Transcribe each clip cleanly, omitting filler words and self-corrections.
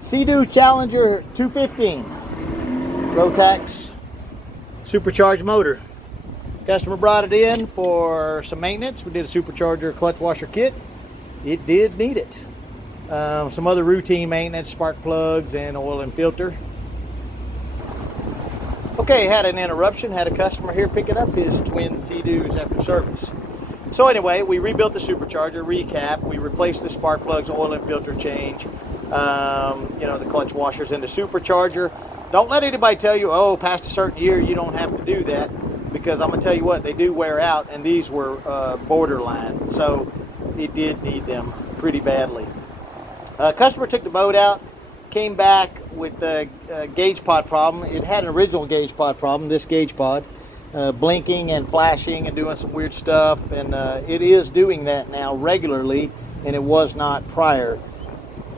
Seadoo Challenger 215 Rotax supercharged motor. Customer brought it in for some maintenance. We did a supercharger clutch washer kit. It did need it. Some other routine maintenance, spark plugs and oil and filter. Okay, had an interruption, had a customer here picking up his twin Seadoos after service. So anyway, we rebuilt the supercharger, recap, we replaced the spark plugs, oil and filter change, the clutch washers in the supercharger. Don't let anybody tell you, oh, past a certain year you don't have to do that, because I'm gonna tell you what, they do wear out, and these were borderline, so it did need them pretty badly. Customer took the boat out, came back with the gauge pod problem. It had an original gauge pod problem, this gauge pod, blinking and flashing and doing some weird stuff, and it is doing that now regularly, and it was not prior.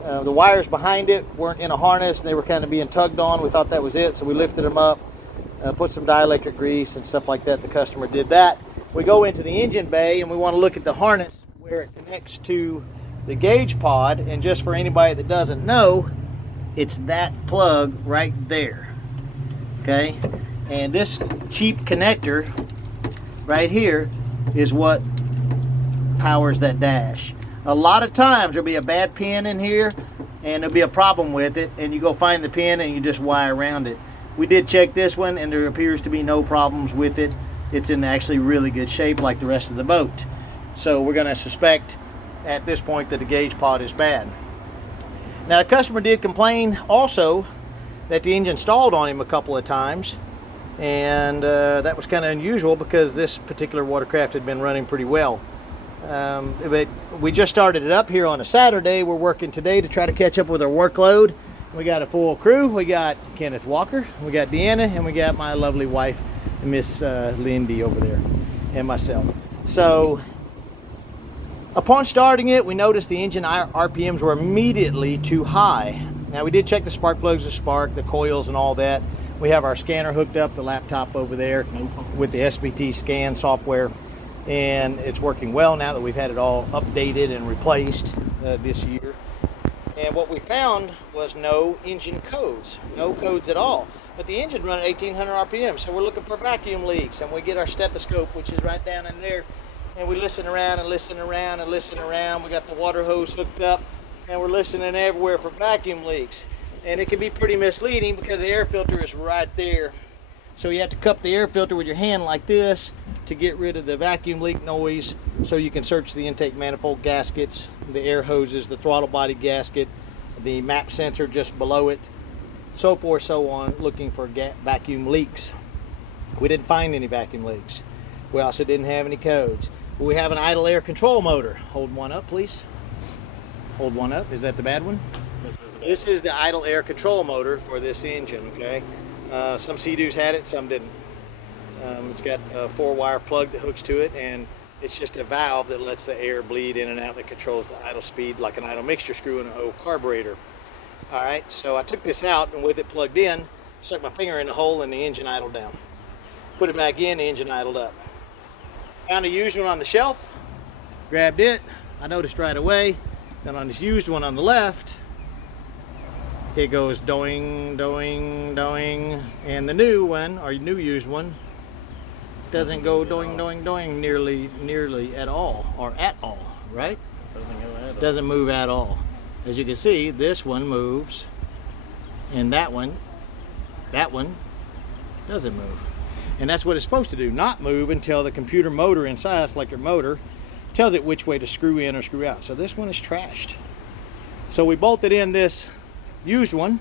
The wires behind it weren't in a harness, they were kind of being tugged on. We thought that was it, so we lifted them up, put some dielectric grease and stuff like that. The customer did that. We go into the engine bay and we want to look at the harness where it connects to the gauge pod, and just for anybody that doesn't know, it's that plug right there, okay? And this cheap connector right here is what powers that dash. A lot of times there'll be a bad pin in here and there'll be a problem with it, and you go find the pin and you just wire around it. We did check this one and there appears to be no problems with it. It's in actually really good shape like the rest of the boat. So we're gonna suspect at this point that the gauge pod is bad. Now the customer did complain also that the engine stalled on him a couple of times, and that was kind of unusual because this particular watercraft had been running pretty well. But we just started it up here on a Saturday. We're working today to try to catch up with our workload. We got a full crew. We got Kenneth Walker, we got Deanna, and we got my lovely wife, Miss Lindy over there, and myself. So upon starting it, we noticed the engine RPMs were immediately too high. Now we did check the spark plugs, the spark, the coils and all that. We have our scanner hooked up, the laptop over there with the SBT scan software, and it's working well now that we've had it all updated and replaced this year. And what we found was no engine codes, no codes at all. But the engine run at 1800 RPM, so we're looking for vacuum leaks, and we get our stethoscope, which is right down in there, and we listen around and listen around and listen around. We got the water hose hooked up and we're listening everywhere for vacuum leaks. And it can be pretty misleading because the air filter is right there. So you have to cup the air filter with your hand like this to get rid of the vacuum leak noise, so you can search the intake manifold gaskets, the air hoses, the throttle body gasket, the map sensor just below it, so forth, so on, looking for vacuum leaks. We didn't find any vacuum leaks. We also didn't have any codes. We have an idle air control motor. Hold one up, please. Hold one up. Is that the bad one? This is the idle air control motor for this engine, okay? Some Seadoos had it, some didn't. It's got a 4-wire plug that hooks to it, and it's just a valve that lets the air bleed in and out that controls the idle speed, like an idle mixture screw in an old carburetor. All right, so I took this out, and with it plugged in, stuck my finger in the hole and the engine idled down. Put it back in, the engine idled up. Found a used one on the shelf, grabbed it. I noticed right away that on this used one on the left, it goes doing, doing, doing, and the new one, or new used one, doesn't go doing, doing, doing nearly at all, or at all, right? Doesn't move at all. As you can see, this one moves, and that one doesn't move. And that's what it's supposed to do, not move until the computer motor inside, it's like your motor, tells it which way to screw in or screw out. So this one is trashed. So we bolted in this used one,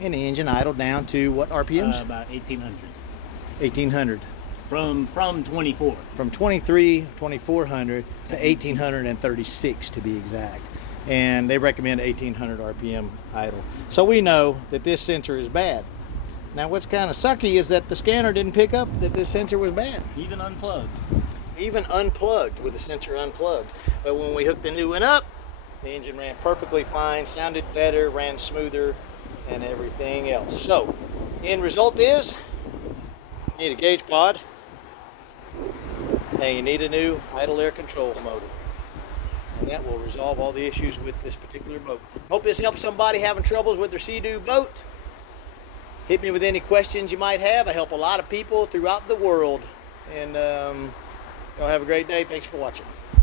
and the engine idled down to what RPMs? About 1800. 1800. From 24. From 2400 to 1836 to be exact. And they recommend 1800 RPM idle. So we know that this sensor is bad. Now what's kind of sucky is that the scanner didn't pick up that this sensor was bad. Even unplugged. Even unplugged, with the sensor unplugged. But when we hooked the new one up, the engine ran perfectly fine, sounded better, ran smoother, and everything else. So, end result is, you need a gauge pod, and you need a new idle air control motor. And that will resolve all the issues with this particular boat. Hope this helps somebody having troubles with their Seadoo boat. Hit me with any questions you might have. I help a lot of people throughout the world. And y'all have a great day. Thanks for watching.